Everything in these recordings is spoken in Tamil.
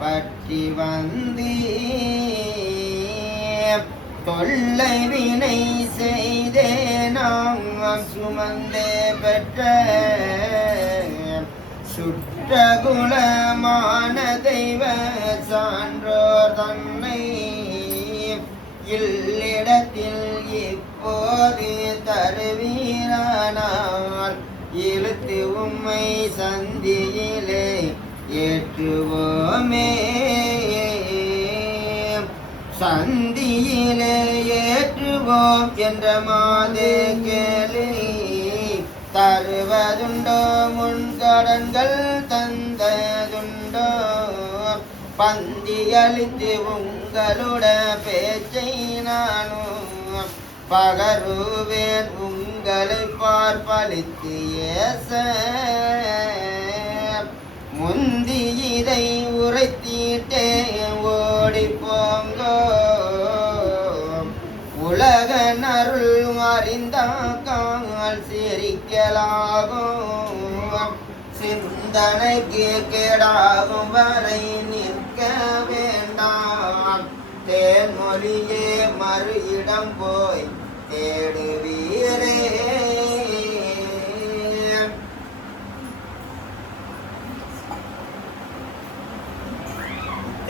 பற்றி வந்தே தொல்லை வினை செய்தே நாம் சுமந்தே பெற்ற சுற்றகுலமான தெய்வ சான்றோர் தன்னை இல்லிடத்தில் இப்போது தருவீரானால் இழுத்து உம்மை சந்தியிலே ஏற்றுவோமே சந்தியிலே ஏற்றுவோம் என்ற மாதே கேளு தருவதுண்டோ முன்கடன்கள் தந்ததுண்டோ பந்தியளித்து உங்களோட பேச்சை நானும் பகருவேன் உங்களை பார்ப்பளித்து ஏச முந்தி இதை உரைத்தீட்டே ஓடி போங்கோ உலக அருள் அறிந்தாக்கால் சிரிக்கலாகும் சிந்தனைக்கு கேடாகும் வரை நிற்க வேண்டாம் தேன்மொழியே மறு இடம் போய் தேடுவீரே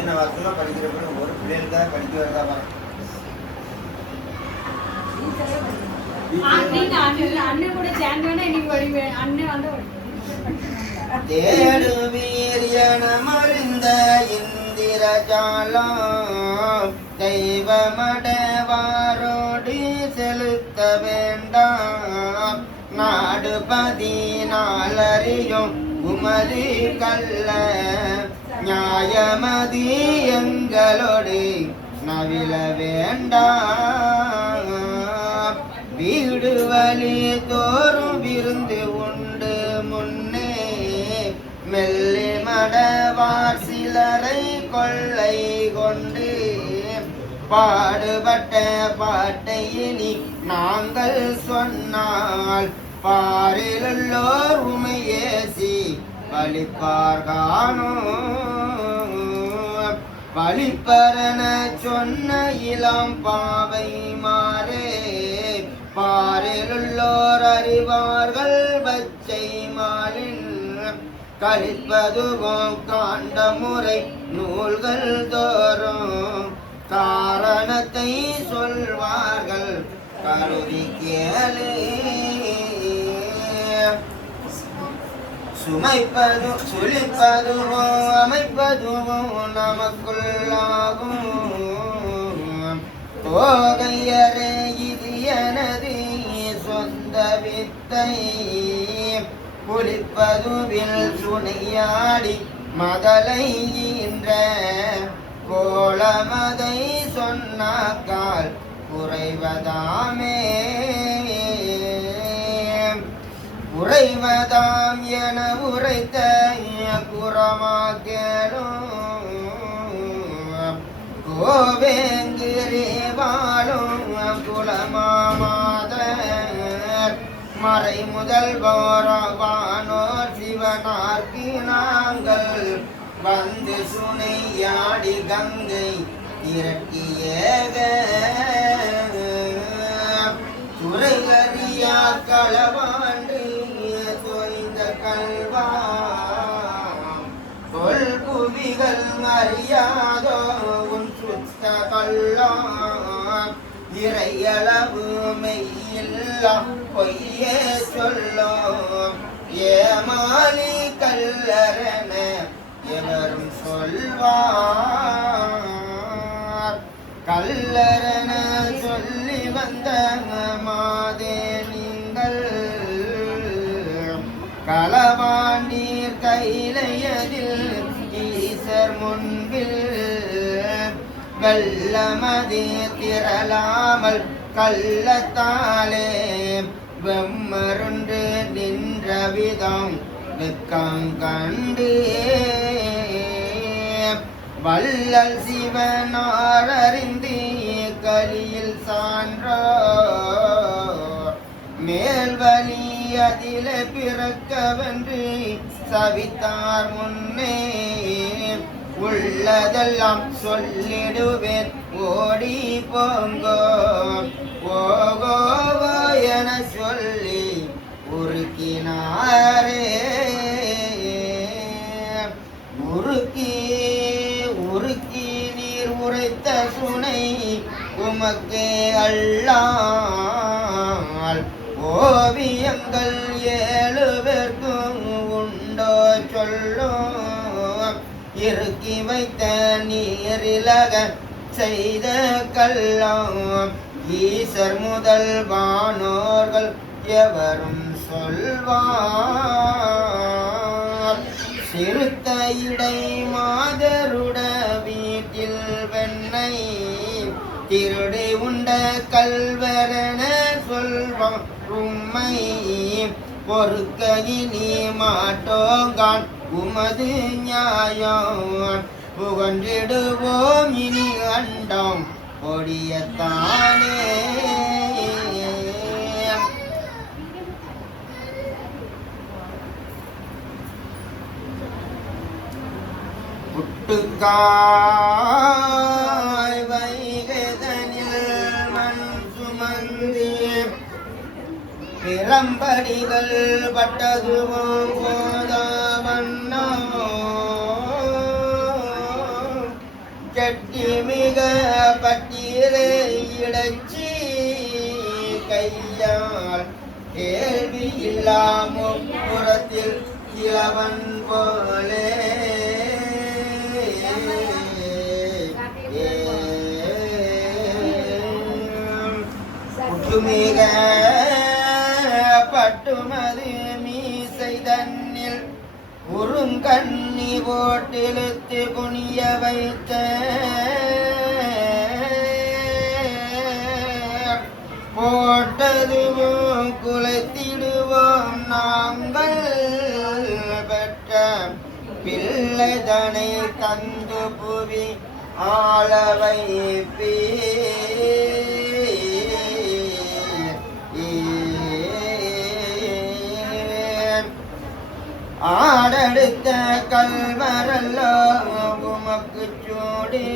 என்ன வருஷம் படிக்கிறப்ப ஒரு பிள்ளைகளுக்காக படிக்க வரதா தேடுவீர் என மறிந்த இந்திரஜாலம் தெய்வமடவாரோடு செலுத்த வேண்டாம் நாடு 14 உமது கல்ல நியாயமதி எங்களோடு நவில வேண்டாம் வீடு வழி தோறும் விருந்து உண்டு முன்னே மெல்லி மடவார் சிலரை கொள்ளை கொண்டு பாடுபட்ட பாட்டை இனி நாங்கள் சொன்னால் பாரிலுள்ளோர் உமையேசி பலிப்பார்கானோ பலிப்பரன சொன்ன இளம் பாவை மாறே பாரிலுள்ளோர் அறிவார்கள் பச்சை மாலின் கழிப்பதுவும் காண்ட முறை நூல்கள் தோறும் காரணத்தை சொல்வார்கள் கருதி கேளு சுமைப்பதும் சுழிப்பதுவும் அமைப்பதுவும் நமக்குள்ளாகும் போகையரே இது எனது சொந்த வித்தை புலிப்பதுவில் சுனையாடி மதலை ஈன்ற கோலமதை சொன்னாக்கால் குறைவதாமே உறைவதாம் என உரைத்த குறமாக்கேடும் கோவேங்கிரி வாழும் குலமாமாதர் மறை முதல் வானோர் சிவனார்க்கு நாங்கள் வந்து சுனையாடி கங்கை திரட்டியேக துறைகரியா களவாண்டு தொய்ந்த கல்வா தொல்புவிகள் அறியாதோ உன் சுத்த கல்லா இறையளவு மெய்யில்லா பொய்யே சொல்லோ ஏமாலி கல்லறன எவரும் சொல்வார் கல்லறன சொல்லி வந்த மாதே நீங்கள் களவாண்டீர் கைலையதில் ஈசர் முன்பில் வெள்ளமதி திரளாமல் கள்ளத்தாலே வெம்மருண்டு நின்ற விதம் வெக்கங்கண்டு வள்ளல் சிவனார் அறிந்து கலியில் சான்றோ மேல்வலி அதிலே பிறக்கவென்று சவித்தார் முன்னே உள்ளதெல்லாம் சொல்லிடுவேன் ஓடி போங்கோ ஓகோவோ என சொல்லி உருக்கினாரே. உருக்கி உருக்கி நீர் உரைத்த சுனை உமக்கே அல்லால் ஓவியங்கள் 7 பேர்க்கும் உண்டோ சொல்லும். இறுக்கி வைத்த நீரிலக செய்த கள்ளம் ஈசர் முதல் வானோர்கள் எவரும் சொல்வார். சிறுத்த இடை மாதருட வீட்டில் வெண்ணை திருடி உண்ட கல்வரன சொல்வான் உம்மை பொறுக்கையினி மாட்டோங்கான் உமது நியாயம் புகன்றிடுவோம் இனி அண்டோம் பொடியத்தானே. புட்டுக்காய் வைகதனில் மண் சுமந்தி பிறம்படிகள் பட்டதுவும் போதாவண்ணோ கட்டி மிக பட்டியலை இடைச்சி கையால் கேள்வி இல்லாமல் புறத்தில் இளவன் போலே மிக பட்டுமது மீசை தன்னில் உருங்கண்ணி போட்டிழுத்து குனிய வைத்த போட்டதுவும் குலைத்திடுவோம் நாங்கள் பெற்ற பிள்ளைதனை தந்து புவி ஆள வைப்பே. ஆடெடுத்த கல்வரல்லோ உமக்கு சூடி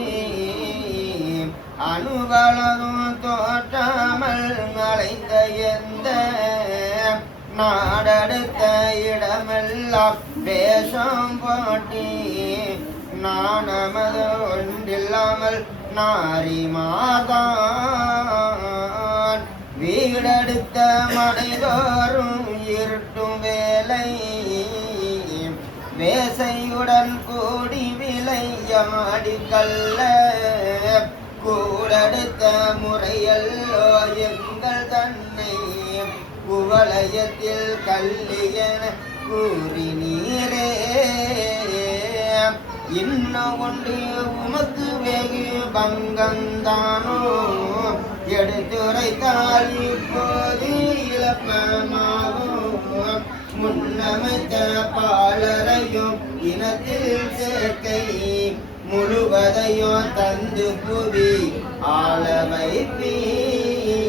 அணுவளவும் தோற்றாமல் அலைந்த எந்த நாடெடுத்த இடமெல்லாம் வேஷம் போட்டி நாணமது ஒன்றில்லாமல் நாரி மாதான் வீடெடுத்த மனைதோறும் இருட்டும் வேலை வேசையுடன் கூடி விளையாடி கல்ல கூடெடுத்த முறையல்லோ எங்கள் தன்னை குவலயத்தில் கல்லியன கூறி நீரே. இன்னும் ஒன்று உமக்கு வெகு பங்கந்தானோ எடுத்துரைத்தால் இப்போது இழப்பமாகும். முன்னமைத்த பாலரையும் இனத்தில் சேர்க்கை முழுவதையும் தந்து புவி ஆள வைப்பீர்.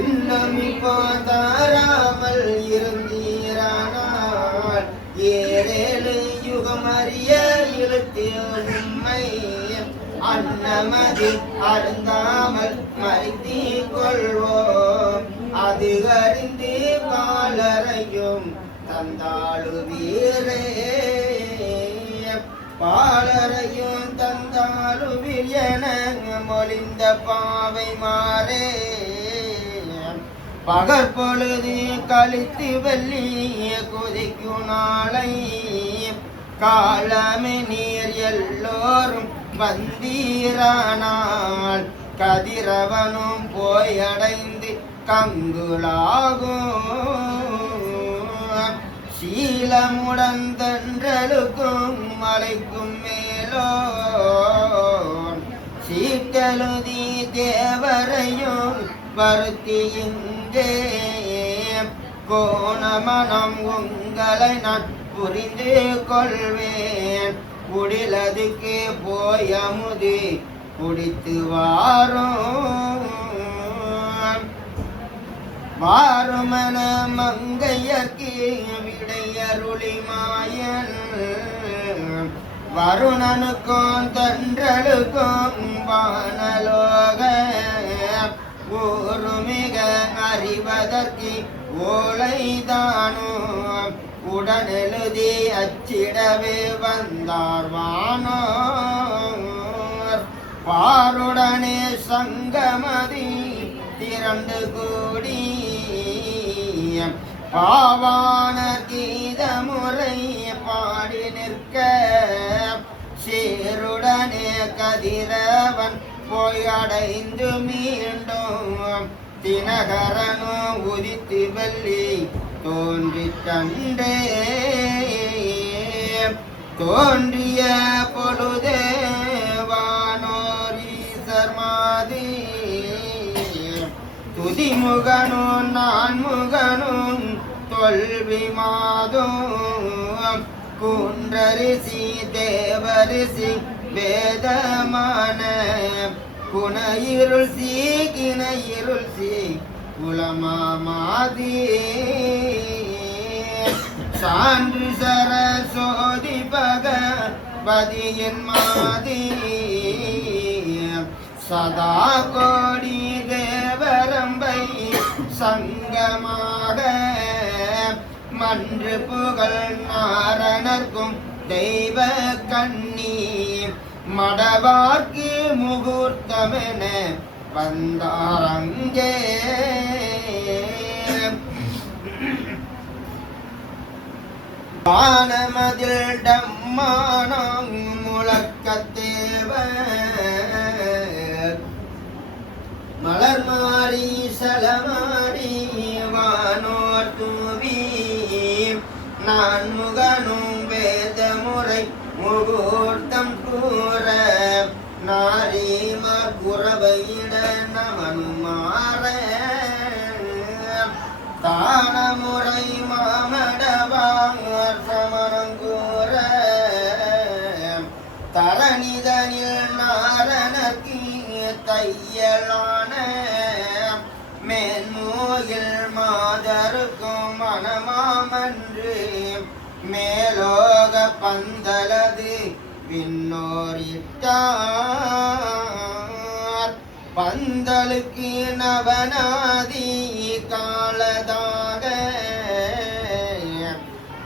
இன்னும் இப்போ தாராமல் இருந்தீரானால் 7 யுகம் அறிய இழுத்து உண்மை அன்னமதி அருந்தாமல் மறைத்தீ கொள்வோம். அது அறிந்து பாலரையும் தந்தாளுவீரே. பாலரையும் தந்தாளுவீர் என மொழிந்த பாவை மாறே பகற்பொழுது கழித்து வெள்ளி குதிக்கும் நாளை காலமே நீர் எல்லோரும் வந்தீரானால் கதிரவனும் போயடைந்து கங்குலாகும். சீலமுடன் தென்றலுக்கும் மலைக்கும் மேலோ சீட்டலுதி தேவரையும் வருத்தி இங்கே கோணமனம் உங்களை நான் புரிந்து கொள்வேன். குடிலதுக்கு போய் அமுது குடித்து வாருமன மங்கையர்க்கு விடையருளி மாயன் வருணனுக்கும் தென்றலுக்கும் வானலோக ஊருமிக அறிவதற்கு ஓலைதானோ உடனெழுதி அச்சிடவே வந்தார் வானோர் பாருடனே சங்கமதி திரண்டு கூடி பாவான கீத முறை பாடி நிற்க சீருடனே கதிரவன் போய் அடைந்து மீண்டும் தினகரனோ உதித்து வெள்ளி தோன்றி கண்டே தோன்றிய பொழுதே வானோரீசர் மாதி துதிமுகனும் நான்முகனும் தொல்வி மாதும் குன்றரிசி தேவரிசி வேதமான குணையிருள் சி கிணையிருள் சி குலமாதி சான்று சரசோதி பகவதியின் மாதி சதா கோடி தேவரம்பை சங்கமாக மன்று புகழ் நாரணர்க்கும் தெய்வ கண்ணி மடவார்க்கு முகூர்த்தமென வந்தாரங்கே வானமதில் டம்மானம் முழக்கத்தேவ மலர் மாறி சலமாடி வானோர் தூவி நான் முகனும் வேத முறை முகூர்த்தம் கூற நாரிமார் குறவையிட நமனுமாற தானமுறை மாமடவார் சமணங்கூற தரணிதனில் நாரணக்கு தையலான மேன்மூகில் மாதருக்கும் மனமாமன்று மேலோக பந்தலது விண்ணோரிட்டார் பந்தலுக்கு நவநாதி காலதாக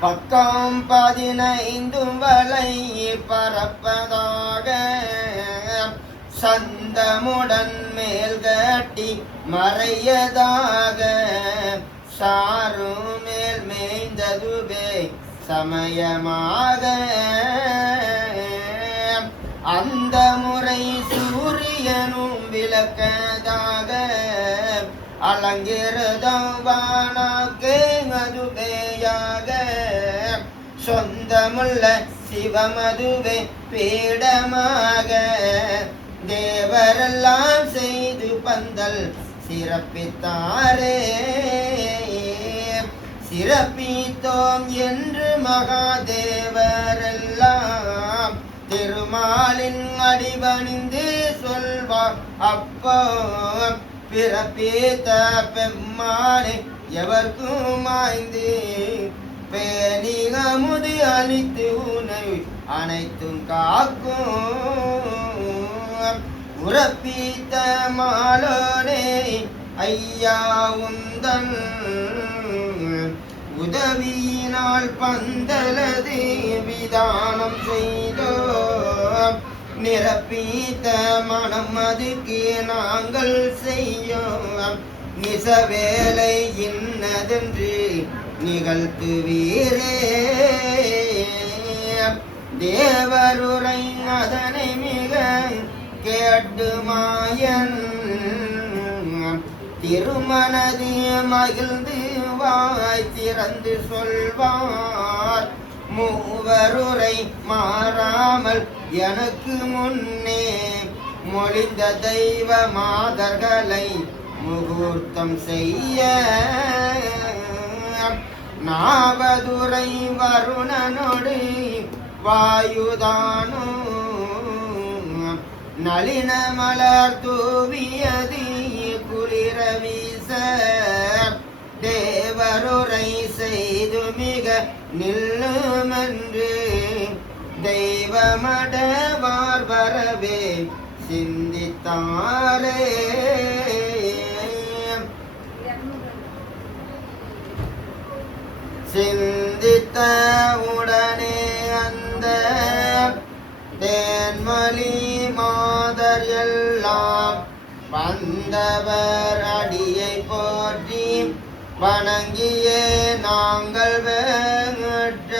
பக்கம் 15 வலை பரப்பதாக சந்தமுடன் மேல் கட்டி மறையதாக சாரு மேல் மேய்ந்ததுவே சமயமாக அந்த முறை சூரியனும் விளக்கதாக அலங்கிருதவானாக்கே மதுபேயாக சொந்தமுள்ள சிவமதுவே பீடமாக தேவரெல்லாம் செய்து பந்தல் சிறப்பித்தாரே சிறப்பித்தோம் என்று மகாதேவரெல்லாம் திருமாலின் அடிபணிந்து சொல்வார் அப்போ பிறப்பித்த பெம்மானை எவர்க்கும் ஆய்ந்து பேணிகமுது அளித்து உனை அனைத்தும் காக்கும் உறப்பித்த மாலோனே ஐயா உந்தன் உதவியினால் பந்தலது விதானம் செய்தோ நிரப்பித்த மனம் அதுக்கு நாங்கள் செய்யோம் நிசவேலை இன்னதென்று நிகழ்த்துவீரே தேவருரை அதனை மிக கேட்டு மாயன் திருமணது மகிழ்ந்து வாய் திறந்து சொல்வார் மூவருரை மாறாமல் எனக்கு முன்னே மொழிந்த தெய்வ மாதர்களை முகூர்த்தம் செய்ய நாவதுரை வருணனோடு வாயுதானோ நளின மலர் தூவியது குளிர வீச தேவருரை செய்து மிக நில்லுமென்று தெய்வ இன்பமடவார் வரவே சிந்தித்தாரே. சிந்தித்த உடனே அந்த தேன்மொழி மாதர் எல்லாம் வந்தவர் அடியை போற்றி வணங்கியே நாங்கள் வேற்ற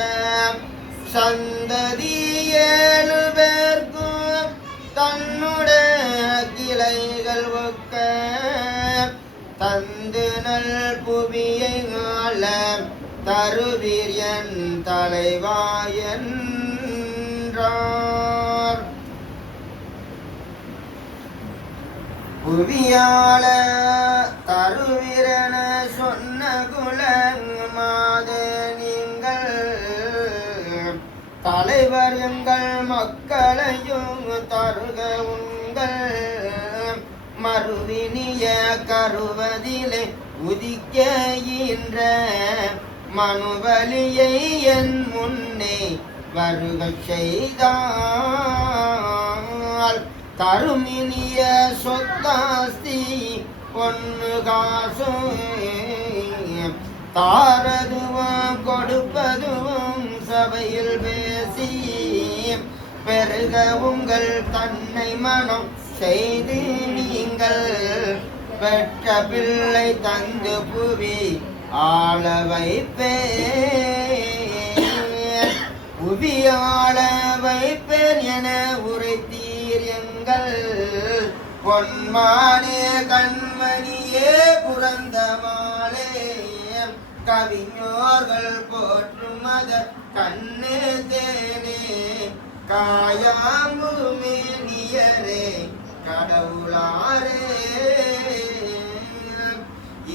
சந்ததி 7 பேர்க்கும் தன்னுடைய கிளைகள் ஒக்க தந்து நல் புவியை ஆள தருவீர் என் தலைவா என்றார். புவியாள தருவீரென சொன்ன குலமாத நீங்கள் தலைவர் எங்கள் மக்களையும் தருக உங்கள் மறுவினிய கருவதிலே உதிக்க ஈன்ற மனுபலியை என் முன்னே வருகச் செய்தால் தருமினிய சொத்தாஸ்தி பொன்னு காசும் தாரதுவும் கொடுப்பதுவும் சபையில் பேசி பெருக உங்கள் தன்னை மனம் செய்து நீங்கள் பெற்ற பிள்ளை தந்து புவி ஆள வைப்பேன். புவி ஆள வைப்பேன் என உரைத்தீர் எங்கள் பொன்மானே கண்மணியே புரந்தமாலே கவிஞர்கள் போற்றும் மத கண்ணே தேனே காயாம்புமே நியரே கடவுளாரே.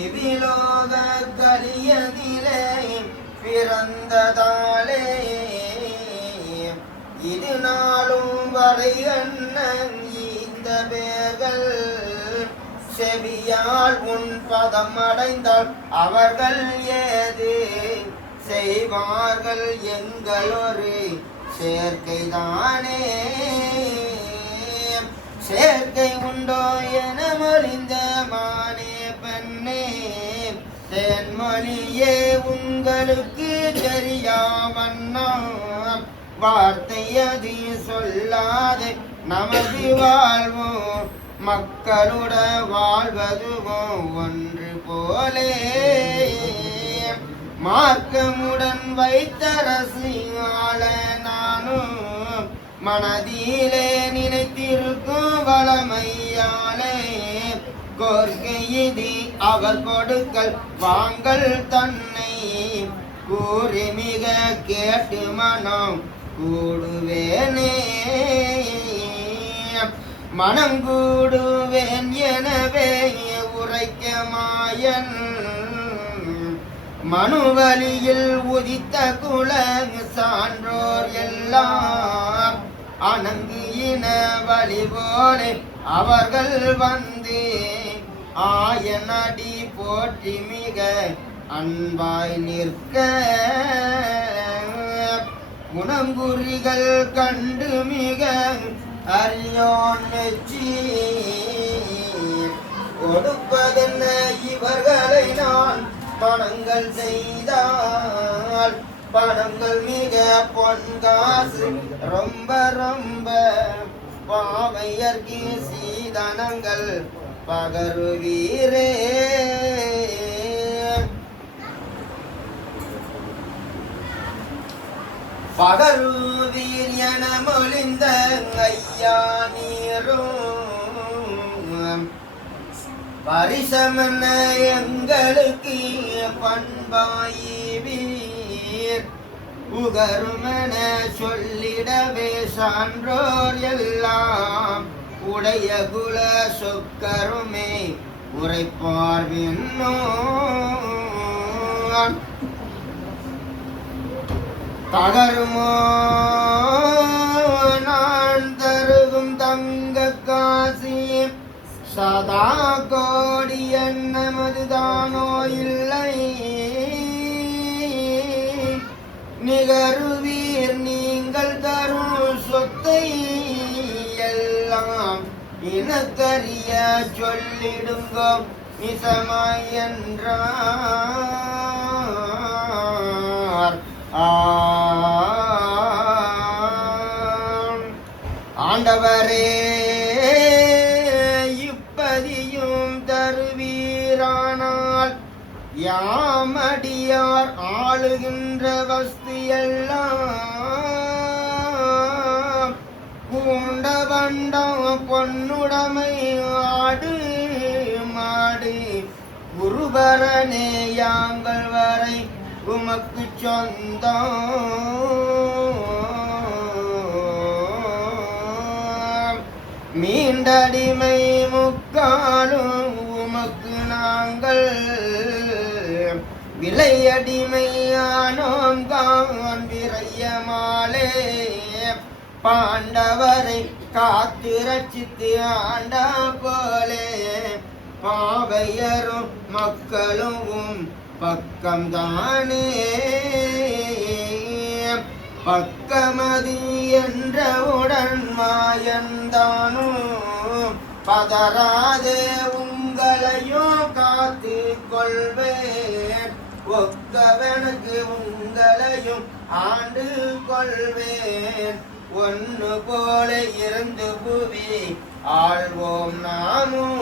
இவிலோக கலியதிலே பிறந்ததாலே இது நாளும் வரை அண்ணன் இந்த பேர்கள் செவியால் உன் பதம் அடைந்தால் அவர்கள் ஏது செய்வார்கள் எங்களொரு சேர்க்கைதானே. சேர்க்கை உண்டோ என மொழிந்த மானே பெண்ணே தேன்மொழியே உங்களுக்கு தெரியாமன்னா வார்த்தை அது சொல்லாதே நமது வாழ்வோம் மக்களுட வாழ்வதுவோ ஒன்று போலே மார்க்கமுடன் வைத்த ரசியால நானும் மனதிலே நினைத்திருக்கும் வளமையாலே கோர்க்கை இது அவர் கொடுக்கல் வாங்கல் தன்னை கூறி மிக கேட்டு மனம் கூடுவேனே மனம் கூடுவேன் எனவே உரைக்க மாயன் மனுவலியில் உதித்த குல சான்றோர் எல்லாம் அணங்கு இன வழி போலே அவர்கள் வந்து ஆயனடி போற்றி மிக அன்பாய் நிற்க குணங்குறிகள் கண்டு மிக அறியோன் மெச்சி கொடுப்பதென்ன இவர்களை நான் பணங்கள் செய்தால் பணங்கள் மிக பொன்காசு ரொம்ப ரொம்ப பாவையர்க்கு சீதனங்கள் பகருவீரே. பகருவீர் என மொழிந்த ஐயா நீரும் பரிசமன எங்களுக்கு பண்பாயிவீர் உகருமென சொல்லிடவே சான்றோர் எல்லாம் உடைய குல சொக்கருமே உரைப்பார் விண்ணோ தகருமோ நான் தருகும் தங்க காசி சதா கோடி என்னமதுதானோ இல்லை நிகருவீர் நீங்கள் தரும் இனக்கரிய சொல்லிடுங்கோ மிசமாய் என்றார். ஆண்டவரே இப்பதியும் தருவீரானால் யாமடியார் ஆளுகின்ற வஸ்து எல்லாம் பூண்டவண்டம் பொன்னுடைமை ஆடு மாடு குருபரனே யாங்கள் வரை உமக்கு சொந்தம். மீண்டடிமை முக்காலும் உமக்கு நாங்கள் விலையடிமையானோம் கான் விரையமாலே பாண்டவரை காத்து ரட்சித்து ஆண்டா போலே பாவையரும் மக்களும் பக்கம்தானே. பக்கமதி என்றவுடன் மாயந்தானும் பதராதே உங்களையும் காத்து கொள்வேன். ஒக்கவனுக்கு உங்களையும் ஆண்டு கொள்வேன். ஒன்று போல இருந்து புவி ஆழ்வோம் நாமும்.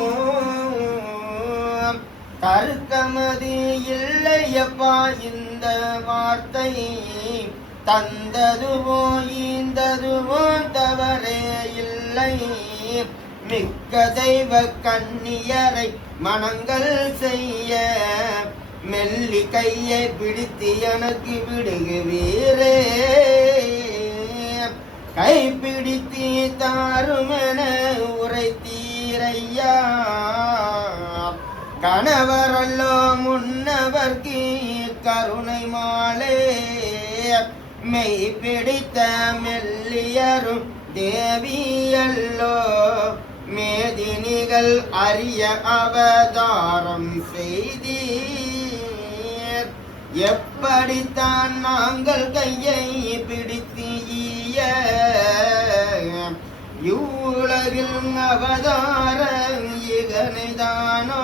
தர்க்கமதி இல்லையப்பா இந்த வார்த்தை தந்ததுவோ ஈந்ததுவோ தவறே இல்லை. மிக்க தெய்வ கன்னியரை மனங்கள் செய்ய மெல்லி கையை பிடித்து எனக்கு விடுகுவீரே. கைப்பிடித்து தாருமென உரைத்தீரையா. கணவரல்லோ முன்னவர்க்கு கருணை மாலே மெய் பிடித்த மெல்லியரும் தேவியல்லோ மேதினிகள் அறிய அவதாரம் செய்தீர். எப்படித்தான் நாங்கள் கையை பிடித்து இவ்வுலகில் அவதார இகனைதானோ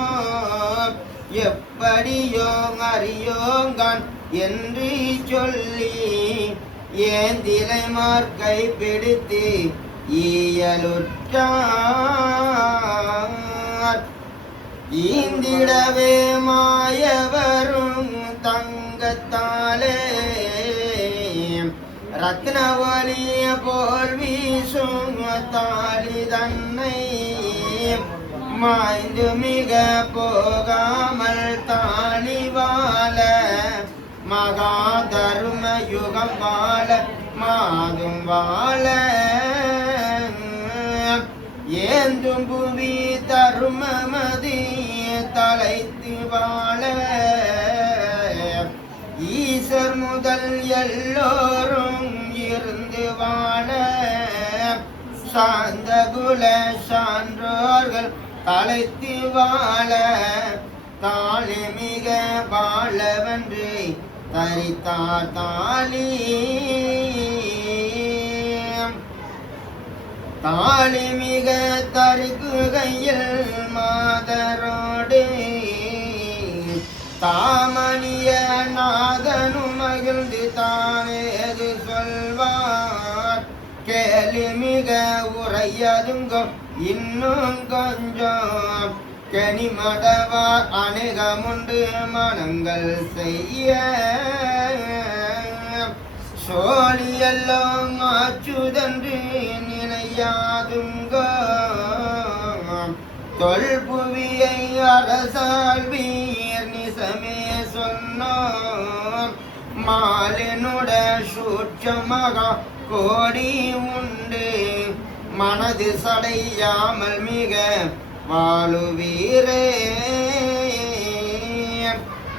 எப்படியோ அறியோங்கான் என்று சொல்லி ஏந்திலை மார்க்கை பிடித்து ஈயலுற்றார். ஈந்திடவே மாயவரும் தங்கத்தாலே ரத்னவலிய போல் வீசும் தாலி தன்னை மாய்ந்து மிக போகாமல் தாலி வாழ மகா தர்ம யுகம் வாழ மாதும் வாழ ஏந்தும் புவி தருமமதி தலைத்து வாழ ஈசர் முதல் எல்லோரும் இருந்து வாழ சாந்த குல சான்றோர்கள் தலைத்து வாழ தாலி மிக வாழவென்று தரித்தார் தாலி. தாலி மிக தருகுகையில் மாதரோடு தாமணிய நாதனும் மகிழ்ந்து தானேது சொல்வார். கேலி மிக உரையதுங்கோ இன்னும் கொஞ்சம் கனிமடவார் அநேகமுண்டு மனங்கள் செய்ய. சோழியெல்லாம் ஆச்சுதன்று நினையாதுங்கோ தொல்புவியை அரசால் வீர் நிசமே சொன்னோம். மாலினுட சூட்சமகா கோடி உண்டு மனது சடையாமல் மிக வாழுவீரே.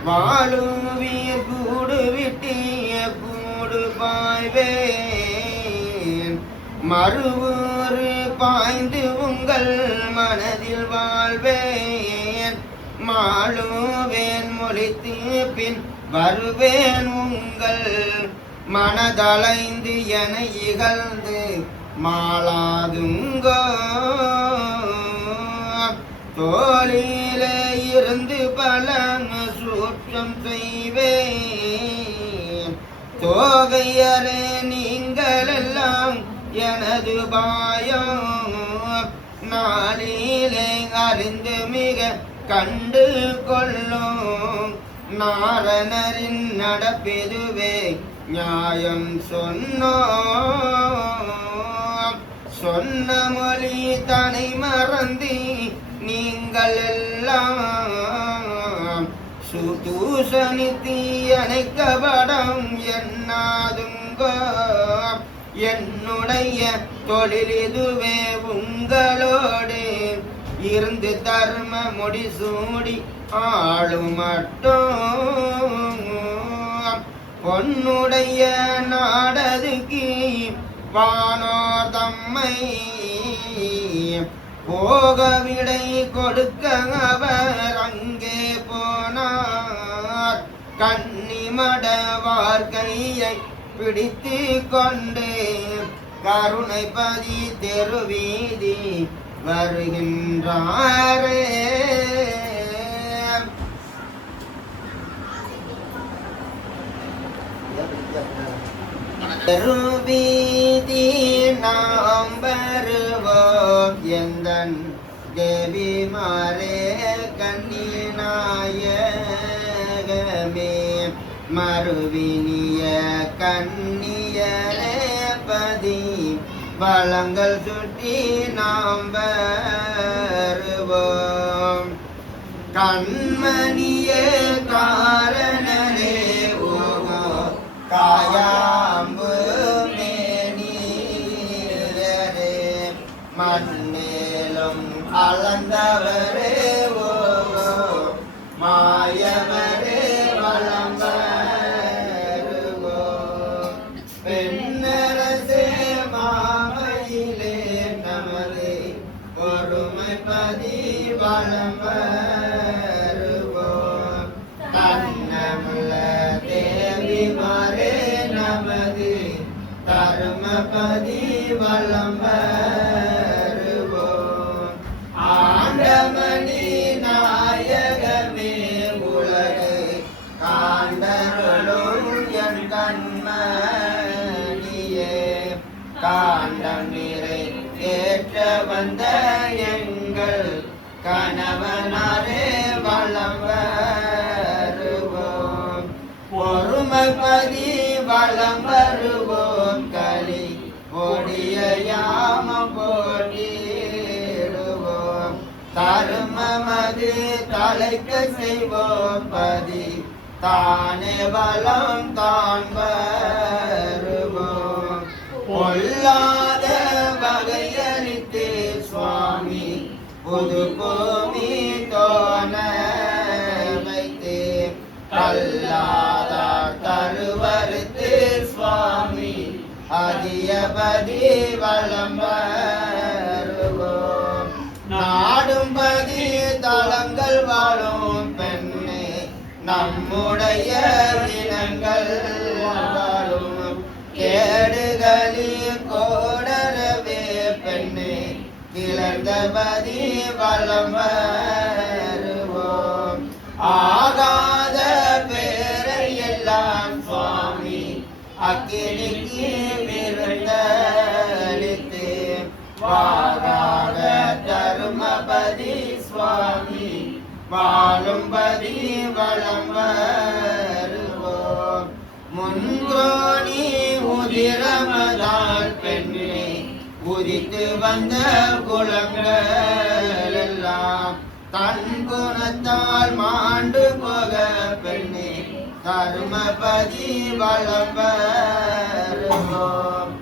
வாழுவீர் கூடு விட்டிய கூடு பாய்வேன். மறுவூறு பாய்ந்து உங்கள் மனதில் வாழ்வேன். மாளுவேன் மொழித்து பின் வருவேன் உங்கள் மனதளைந்து என இகழ்ந்து மாளாதுங்கோ. தோளிலே இருந்து பல சூற்றம் செய்வேன் தோகையரே நீங்கள் எல்லாம் எனது பாயம் நாளிலே அறிந்து மிக கண்டு கொள்ளும் நாரணரின் நடப்பெதுவே நியாயம் சொன்ன மொழி தனை மறந்தி நீங்கள் எல்லாம் சுதூசனி தீயணைக்கப்படம் என்னாதுங்க என்னுடைய தொழில் இதுவே உங்களோடு இருந்து தர்ம முடிசூடி ஆளும் மட்டும் பொன்னுடைய நாடதுக்கு வானோர் தம்மை போக விடை கொடுக்க அவர் அங்கே போனார் கன்னிமடவார் கையை பிடித்து கொண்டு கருணைபதி தெருவீதி வருகின்றாரே தெருவீதி நாம் வருவோம் எந்தன் தேவி மாரே கன்னிநாயகமே மறுவினிய கன்னியரே பதி வளங்கள் சுட்டி நாம் வருவோம் கண்மணியே காரணரே ஓகோ காயாம்பு மேனீரே மண்ணேலும் அளந்தவரே ஓகோ மாயவரே வளம்பருவோம் பெண்ணரசே மாமையிலே நமது ஒருமைப்பதி வளம்பருவோம் கண்ணமுள்ள தேவி மாரே நமது தருமபதி வளம்பருவோம் ஆண்டமணி நாயகமே உலகு காண்டருளும் என் கண்மணியே காண்டம் நிறை ஏற்ற வந்த எங்கள் கணவனாரே வளம் வருவோம் பொறுமைப்பதி வளம் வருவோம் களி ஒடிய யாமம் போட்டிடுவோம் தருமமது தலைக்க செய்வோம் பதி தானே வளம் தான் வருவோம் பொல்லாத வகையளித்து சுவாமி புது பூமி தோண வைத்து கல்லாத கருவறுத்து சுவாமி அதியபதி வளம் வருவோம் நாடும்பதி தளங்கள் வாழும் பெண்ணே நம்முடைய இனங்கள் வாழும் கேடுகளில் கோடரவே பெண்ணே கிளர்ந்தபதி வளம் வருவோம் ஆகாத பேரை எல்லாம் சுவாமி அக்கினிக்கு விருந்தளித்து வாராக தருமபதி சுவாமி வாழும்பதி வளம் வருவோம் முன்கோணி உதிரமதால் பெண்ணே உதித்து வந்த குலங்கள் எல்லாம் தன் குணத்தால் மாண்டு போக பெண்ணே தருமபதி வளம் வருவோம்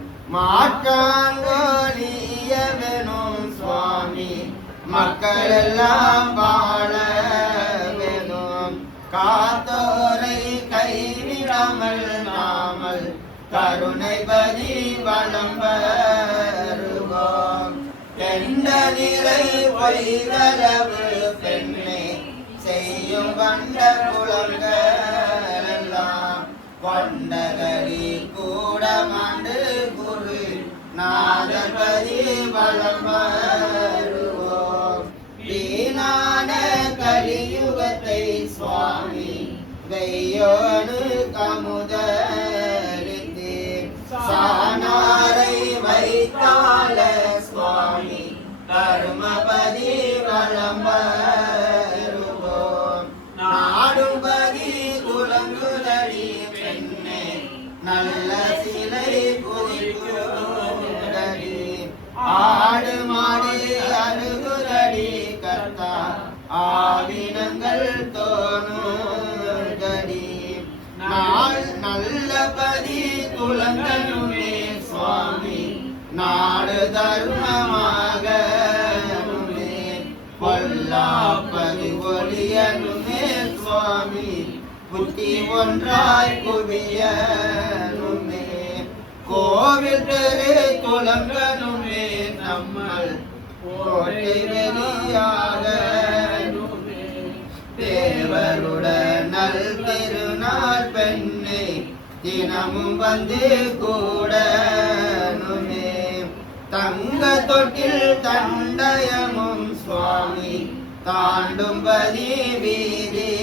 மாற்றாங்கோலியவனும் சுவாமி மக்கள் எல்லாம் வாழ வேணும் காத்தோரை கைவிடாமல் நாமல் கருணைபதி வளம் வருவோம் தெண்ட நிறை பொய்களவு பெண்ணே செய்யும் வண்ட குளங்கள் எல்லாம் கொண்டகரி கூட மாண்டு குரு நாதபதி வளம் வருவோம் வீணா வெய்யோனு கமுதரித்து சானாரை வைத்தால சுவாமி கருமபதி வளம்பருவோம் நாடுபதி குலங்குதடி பெண்ணே நல்ல சிலை புதிக்குதடி ஆடு மாடி அருகுதடி கர்த்தா ஆவினங்கள் தோணுதடி நாள் நல்லபதி குலங்கனுமே சுவாமி நாடு தர்மமாக பொல்லாப்பதி ஒளியனுமே சுவாமி புத்தி ஒன்றாய் குவியனுமே கோவில் தெரு குலங்கனுமே நம்மள் கோட்டை வெளியாக தேவருடன் நல் திருநாள் பெண்ணை தினமும் வந்து கூடனுமே தங்க தொட்டில் தண்டயமும் சுவாமி தாண்டும்பதி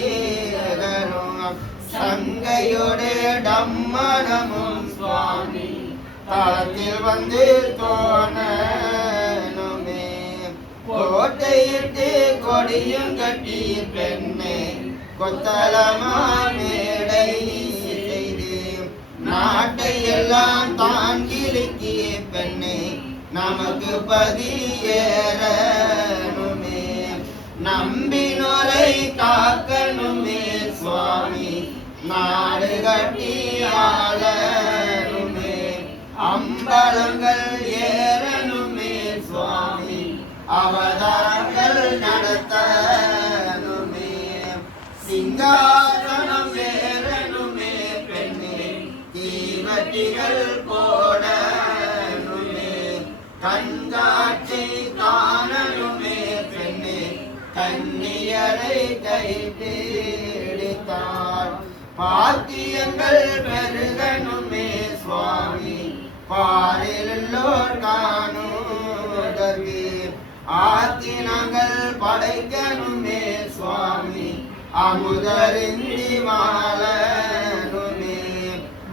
வீதிகளும் சங்கையோடு டம்மனமும் சுவாமி தளத்தில் வந்து தோணனுமே கோட்டையிட்டு கொடியும் கட்டி பெண்ணே கொத்தளமா மேடை செய்து நாட்டை எல்லாம் தான் கிழக்கிய பெண்ணே நமக்கு பதியேறனுமே நம்பினோரை காக்கணுமே சுவாமி நாடு கட்டி ஆளனுமே அம்பலங்கள் ஏறனுமே சுவாமி அவதாரங்கள் நடத்தனுமே சிங்காசனம் ஏறனுமே பெண்ணே தீவட்டிகள் போடனுமே கண்காட்சி காணனுமே பெண்ணே கன்னியரை கைப்பிடித்தார் பாக்கியங்கள் பெருகனுமே சுவாமி பாரிலோர் காணுதற்கு ஆத்தினங்கள் படைக்கனுமே சுவாமி அமுதறிந்தி வாழனுமே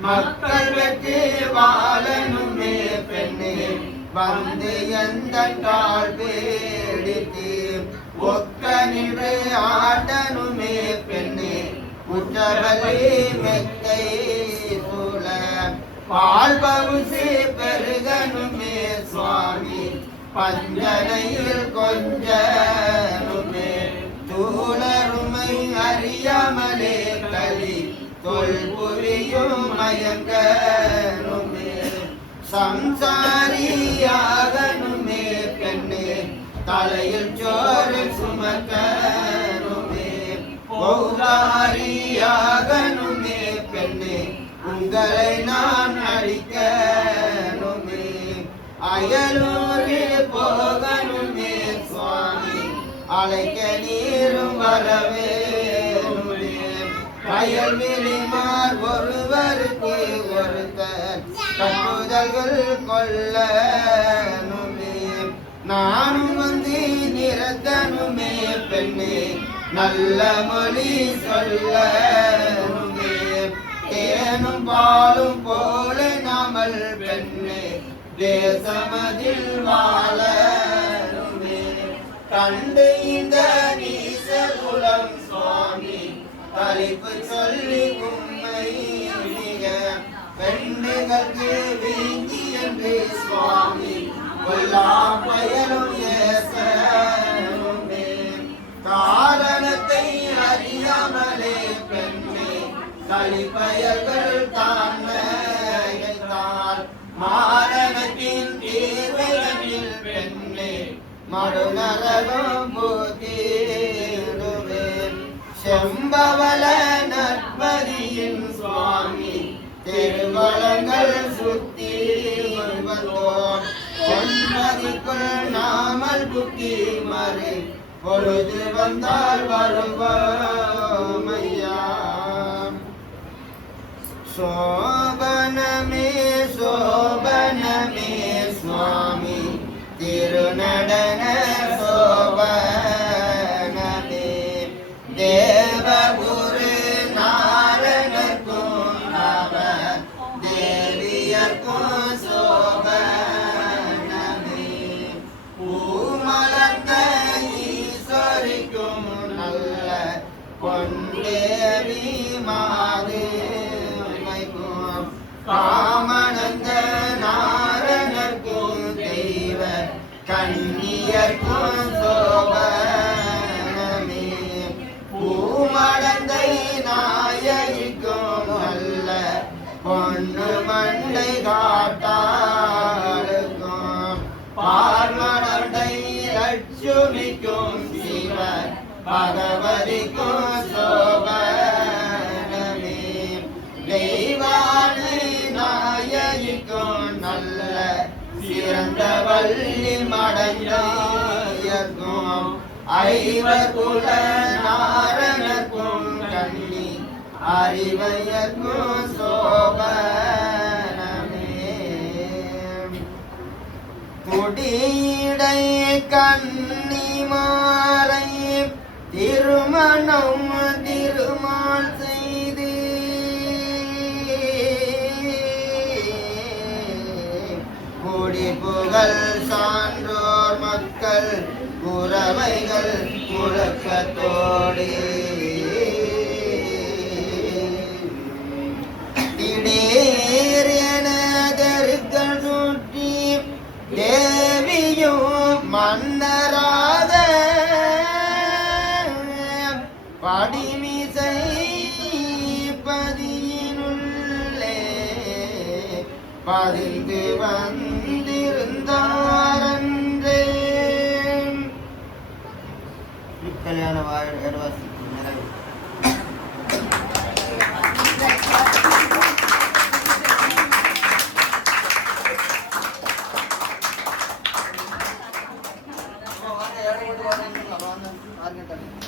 மக்கள் வெற்றி வாழனுமே பெண்ணே வந்து எந்த கால் பேடித்து ஒக்க நின்று ஆட்டனுமே பெண்ணே குற்றவலி மெத்தை சூழ பால் பவுசி பெருகனுமே சுவாமி பஞ்சனையில் கொஞ்சனுமே தூளருமை அறியாமலே களி தொல்புரியும் மயங்கனுமே சம்சாரியாகனுமே பெண்ணே தலையில் சோறு சுமக்கனுமே பௌதாரியாகனுமே பெண்ணே உங்களை நான் அழிக்கனுமே அயலூரே போகனுமே சுவாமி அழைக்க நீரும் வரவேனுமே கயல் மிலிமார் ஒருவருக்கு ஒருத்தர் கட்டுதல்கள் கொள்ளனுமே நானும் வந்து நிறத்தனுமே பெண்ணே நல்ல மொழி சொல்லனுமே தேனும் பாலும் போல நாமல் பெண்ணே தேசமதில் வாழனுமே கண்டு இந்த நீசகுலம் சுவாமி தலைப்பு சொல்லி உண்மை மிக பெண்ணுகளுக்கு வீங்கி என்று சுவாமி கொல்லா பயனும் ஏசனுமே காரணத்தை அறியாமலே பெண்ணே கலிப்பயல்கள் தான் மாரணத்தின் தீர்வையில் பெண்ணே மடுநரகம் பூத்திடுவேன் செம்பவள நற்பதியின் சுவாமி திருவளங்கள் சுத்தி வந்தோம் பொன்பதிக்குள் நாமல் புத்தி மறு பொழுது வந்தால் வருவோமையா சோபனமே சோபனமே சுவாமி திருநடன சோபனமே தேவகுரு கண்ணியர்க்கும் சோபனமே பூமடந்தை நாயகிக்கும் நல்ல பொண்ணு மண்டை காட்டாளுக்கும் பார்மடந்தை லட்சுமிக்கும் சிவ பகவதிக்கும் சோபனமே தெய்வானை நாயகிக்கும் நல்ல சிறந்த வள்ளி மடையாயர்க்கும் ஐவர் குல நாரணர்க்கும் கண்ணி அறிவையர்க்கும் சோபனமே குடியடை கன்னிமாரை திருமணம் திருமால் செய்து கூடி புகழ் சான்றோர் மக்கள் குறவைகள் முழக்கத்தோடு திடீர் எனதர்கள் சுற்றி தேவியும் மன்னராக படிமிசை பதியினுள்ளே பதிந்து வந்திருந்தாரன்றே. கல்யாண வாழ்வாசி நிறைவு. ஆர்கன்